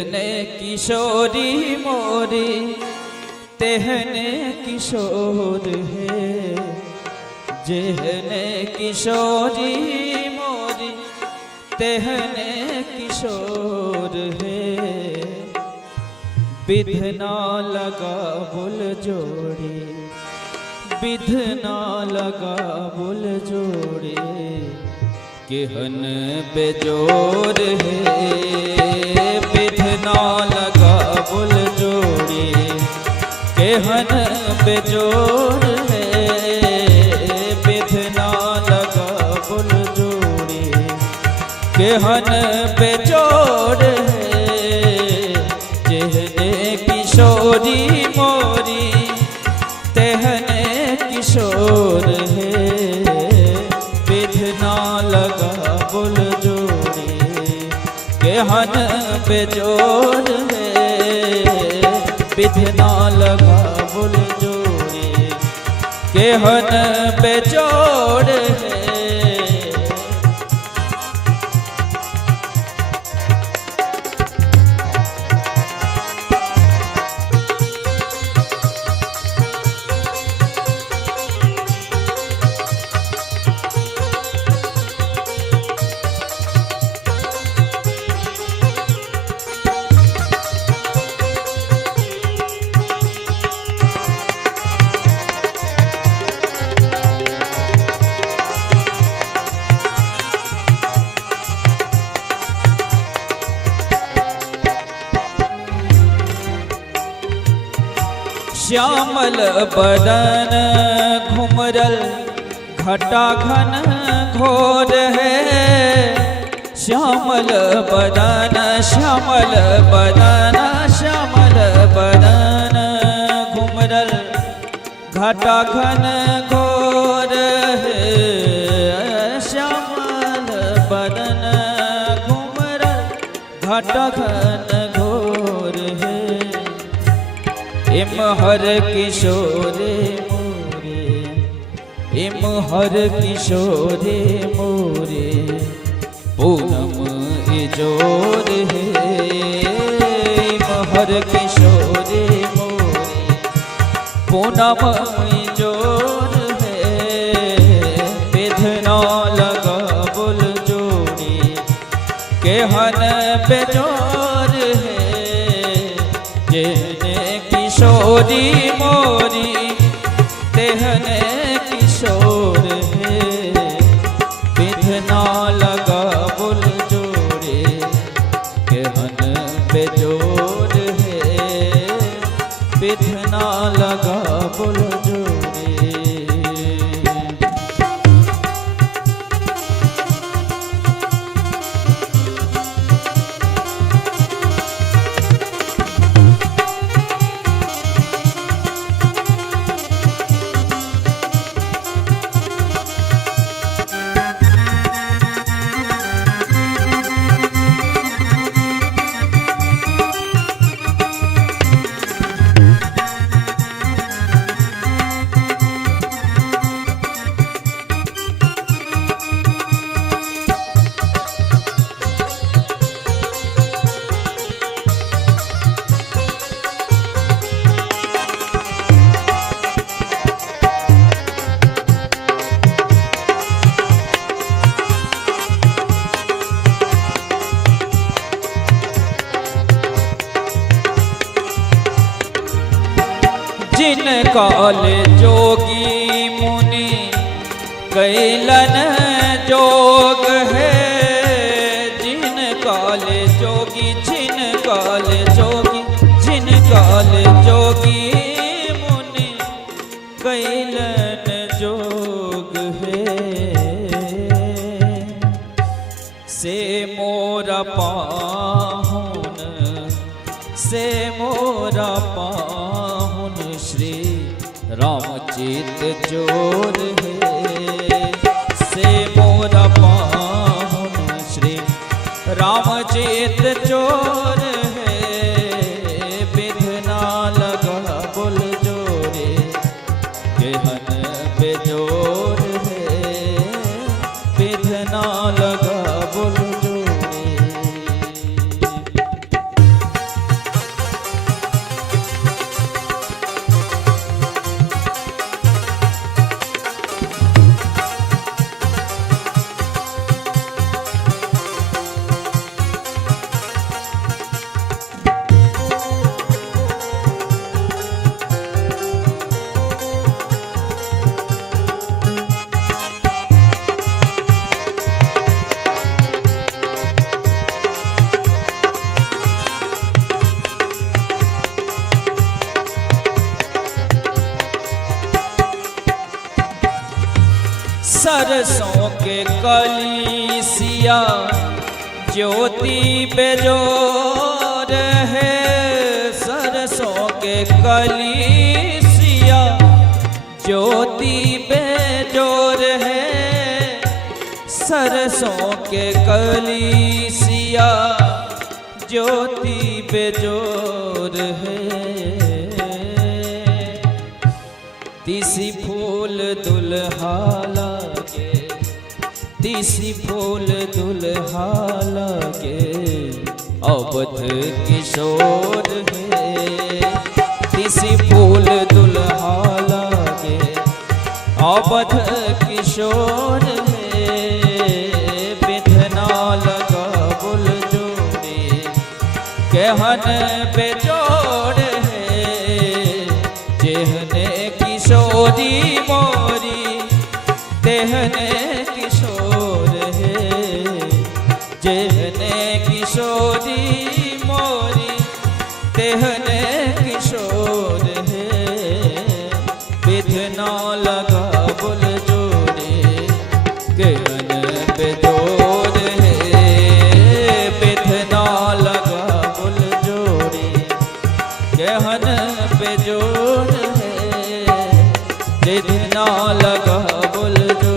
ने किशोरी मोरी तेहने किशोर है, जेहने किशोरी मोरी तेहने किशोर है। बिधना लगा बुल जोड़ी, बिधना लगा बुल जोड़ी, केहन बेजोर है। बिधना लगा बुल जोड़ी, केहन बेजोर है। बिधना लगा बुल जोड़ी, केहन बेजोर है। जेहने किशोरी मोरी तेहने किशोर है। बिधना लगा बुल जोड़ी, केहन बेजोर है। बिधना लगा बुल जोड़ी, केहन बेजोर है। श्यामल बदन घुमरल घटा घन घोर है। श्यामल बदन, श्यामल बदन, श्यामल बदन घुमरल घटा घन घोर है। श्यामल बदन घुमरल घटा घन घोर है। इम हर किशोरे मोरे, इम हर किशोरे मोरे, पूनम इजोर है। इम हर किशोरे मोरे, पूनम इजोर है। बिधना लगा बुल जोड़ी, केहन बेजोर है। जेहने किशोरी मोरी तेहने किशोर है। बिधना लगा बुल जोड़े, केहन बेजोर है। बिधना लगा बुल जोड़े। जिन काल जोगी मुनि कैलन जोग है। जिन काल जोगी, जिन काल जोगी, जिन काल जोगी मुनि कैलन जोग है। से मोरा पाहुन, से मोरा पाहुन, श्री रामचित चोर है। से मोरा पाहुन, श्री रामचित चोर है। बिधना लगा बुल जोड़े, केहन बेजोर है। बिधना लगा बुल जोड़े। सरसों के कलीसिया ज्योति बेजोर है, सरसों के कलीसिया ज्योति बेजोर है, सरसों के कलीसिया ज्योति बेजोर है। तीसी फूल दुल्हा लागे, तीसी फूल दुल्हा लागे, अवध किशोर है। तीसी फूल दुल्हा लागे, अवध किशोर है। बिधना लगा बुल जोड़े, गहन बेजोड़ है। जेहने किशोरी मोरी, तेहने किशोर है। जेहने किशोरी मोरी, तेहने किशोर है। बिधना लगा बुल जोड़े, गहन बेजोड़ है। बिधना लगा बुल जोड़े, गहन बेजोड़ है। बिधना लगा बुल जोड़े।